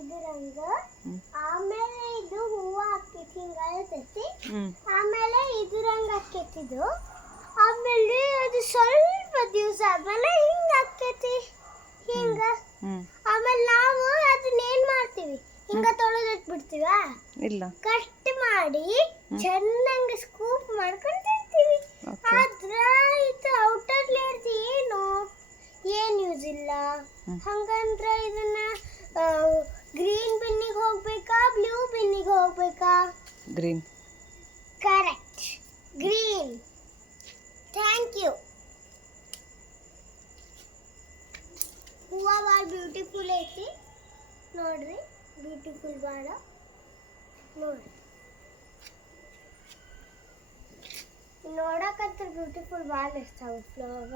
ಇದ್ರಂಗ ಆಮೇಲೆ ಇದು ಹೂವು ಹಾಕೈತಿ ಹಿಂಗೈತಿ ಆಮೇಲೆ ಇದ್ರಂಗ ಹಾಕೈತಿದು ಆಮೇಲೆ ಅದು ಸ್ವಲ್ಪ ದಿವಸ ಆದ್ಮೇಲೆ ಹಿಂಗ ಹಾಕೈತಿ ಹಿಂಗ ಆಮೇಲೆ ನಾವು ಅದನ್ನ ಏನ್ ಮಾಡ್ತೀವಿ ಹಿಂಗ ತೊಳೆದಿಟ್ಬಿಡ್ತೀವ ಇಲ್ಲ ಕಟ್ ಮಾಡಿ ಚೆನ್ನಾಗಿ ಸ್ಕೂಪ್ ಮಾಡ್ಕೊಂಡು ತಿಂತೀವಿ ಆದ್ರ ಇದು ಔಟರ್ ಲೇಯರ್ದು ಏನ್ ಯೂಸ್ ಇಲ್ಲ ಹಂಗಂದ್ರ ಇದನ್ನ ಗ್ರೀನ್ ಬಿನ್ನಿಗೆ ಹೋಗ್ಬೇಕಾ ಬ್ಲೂ ಬಿನ್ನಿಗೆ ಹೋಗ್ಬೇಕಾ green correct green thank you ಹೂವ ಭಾಳ ಬ್ಯೂಟಿಫುಲ್ ಐತಿ ನೋಡ್ರಿ ಬ್ಯೂಟಿಫುಲ್ ಭಾಳ ನೋಡ್ರಿ ನೋಡಕಂತ ಬ್ಯೂಟಿಫುಲ್ ಭಾಳ ಇಷ್ಟ ಫ್ಲವರ್